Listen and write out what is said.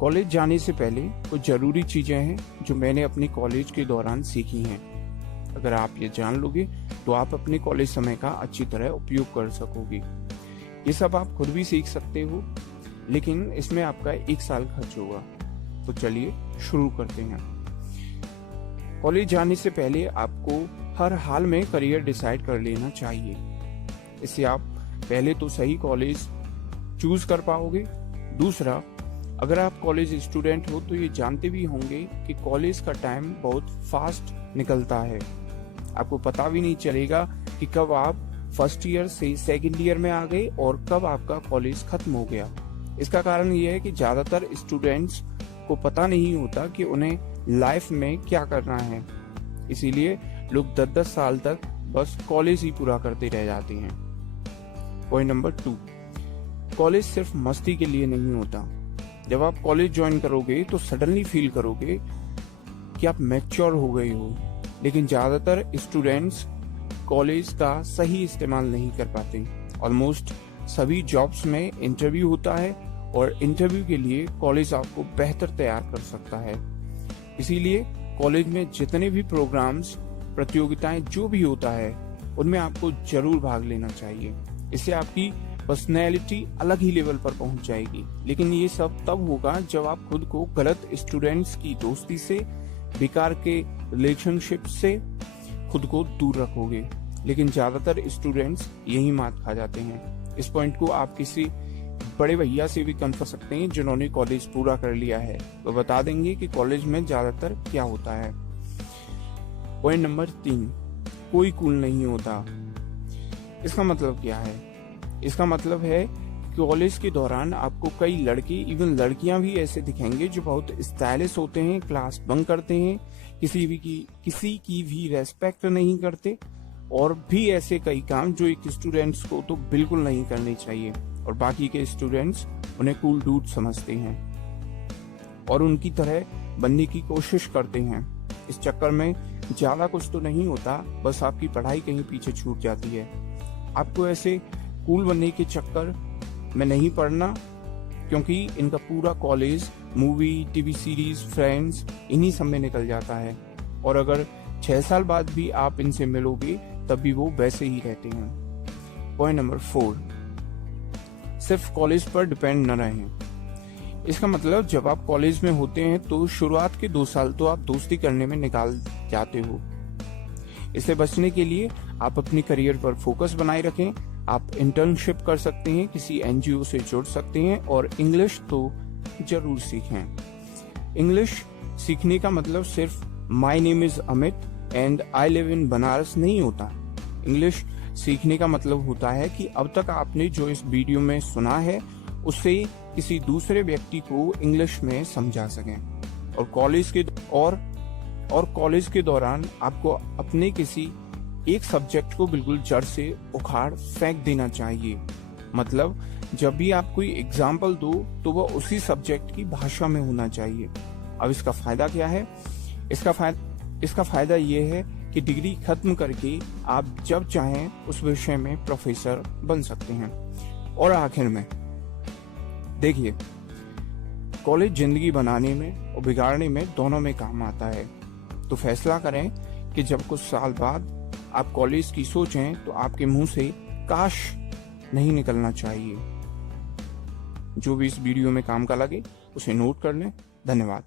College जाने से पहले कुछ ज़रूरी चीज़ें हैं जो मैंने अपनी कॉलेज के दौरान सीखी हैं। अगर आप ये जान लोगे तो आप अपने कॉलेज समय का अच्छी तरह उपयोग कर सकोगे। ये सब आप खुद भी सीख सकते हो, लेकिन इसमें आपका 1 साल खर्च होगा। तो चलिए शुरू करते हैं। कॉलेज जाने से पहले आपको हर हाल में करियर डिसाइड कर लेना चाहिए। इससे आप पहले तो सही कॉलेज चूज कर पाओगे। दूसरा, अगर आप कॉलेज स्टूडेंट हो तो ये जानते भी होंगे कि कॉलेज का टाइम बहुत फास्ट निकलता है। आपको पता भी नहीं चलेगा कि कब आप फर्स्ट ईयर से सेकंड ईयर में आ गए और कब आपका कॉलेज खत्म हो गया। इसका कारण ये है कि ज्यादातर स्टूडेंट्स को पता नहीं होता कि उन्हें लाइफ में क्या करना है, इसीलिए लोग 10-10 साल तक बस कॉलेज ही पूरा करते रह जाते हैं। पॉइंट नंबर 2, कॉलेज सिर्फ मस्ती के लिए नहीं होता। जब आप कॉलेज ज्वाइन करोगे तो सडनली फील करोगे कि आप मैच्योर हो गए हो, लेकिन ज्यादातर स्टूडेंट्स कॉलेज का सही इस्तेमाल नहीं कर पाते। ऑलमोस्ट सभी जॉब्स में इंटरव्यू होता है और इंटरव्यू के लिए कॉलेज आपको बेहतर तैयार कर सकता है। इसीलिए कॉलेज में जितने भी प्रोग्राम्स, प्रतियोगिताएं जो भी होता है, उनमें आपको जरूर भाग लेना चाहिए। इससे आपकी पर्सनैलिटी अलग ही लेवल पर पहुंच जाएगी। लेकिन ये सब तब होगा जब आप खुद को गलत स्टूडेंट्स की दोस्ती से, बेकार के रिलेशनशिप से खुद को दूर रखोगे। लेकिन ज्यादातर स्टूडेंट्स यही मात खा जाते हैं। इस पॉइंट को आप किसी बड़े भैया से भी कंफर्म कर सकते हैं जिन्होंने कॉलेज पूरा कर लिया है। वो बता देंगे कि कॉलेज में ज्यादातर क्या होता है। पॉइंट नंबर 3, कोई कूल नहीं होता। इसका मतलब क्या है? इसका मतलब है कि कॉलेज के दौरान आपको कई लड़के, इवन लड़कियां भी ऐसे दिखेंगे जो बहुत स्टाइलिश होते हैं, क्लास बंक करते हैं, किसी की भी रेस्पेक्ट नहीं करते, और भी ऐसे कई काम जो एक स्टूडेंट्स को तो बिल्कुल नहीं करने चाहिए, और बाकी के स्टूडेंट्स उन्हें कूल डूड समझते हैं और उनकी तरह बनने की कोशिश करते हैं। इस चक्कर में ज्यादा कुछ तो नहीं होता, बस आपकी पढ़ाई कहीं पीछे छूट जाती है। आपको ऐसे कूल बनने के चक्कर में नहीं पड़ना, क्योंकि इनका पूरा college movie, TV series, friends, इन्हीं सब में निकल जाता है। और अगर 6 साल बाद भी आप इनसे मिलोगे तब भी वो वैसे ही रहते हैं। पॉइंट नंबर 4, सिर्फ कॉलेज पर डिपेंड न रहें। इसका मतलब जब आप कॉलेज में होते हैं तो शुरुआत के 2 साल तो आप दोस्ती करने में निकाल जाते हो। इससे बचने के लिए आप अपने करियर पर फोकस बनाए रखें। आप इंटर्नशिप कर सकते हैं, किसी एनजीओ से जुड़ सकते हैं, और इंग्लिश तो जरूर सीखें। इंग्लिश सीखने का मतलब सिर्फ my name is Amit and I live in Banaras नहीं होता। इंग्लिश सीखने का मतलब होता है कि अब तक आपने जो इस वीडियो में सुना है उससे किसी दूसरे व्यक्ति को इंग्लिश में समझा सकें। और कॉलेज के दौरान आपको अपने किसी एक सब्जेक्ट को बिल्कुल जड़ से उखाड़ फेंक देना चाहिए। मतलब जब भी आप कोई एग्जाम्पल दो तो वह उसी सब्जेक्ट की भाषा में होना चाहिए। अब इसका फायदा क्या है? इसका फायदा ये है कि डिग्री खत्म करके आप जब चाहें उस विषय में प्रोफेसर बन सकते हैं। और आखिर में देखिए, कॉलेज जिंदगी बनाने में और बिगाड़ने में दोनों में काम आता है। तो फैसला करें कि जब कुछ साल बाद आप कॉलेज की सोचें तो आपके मुंह से काश नहीं निकलना चाहिए। जो भी इस वीडियो में काम का लगे उसे नोट कर लें। धन्यवाद।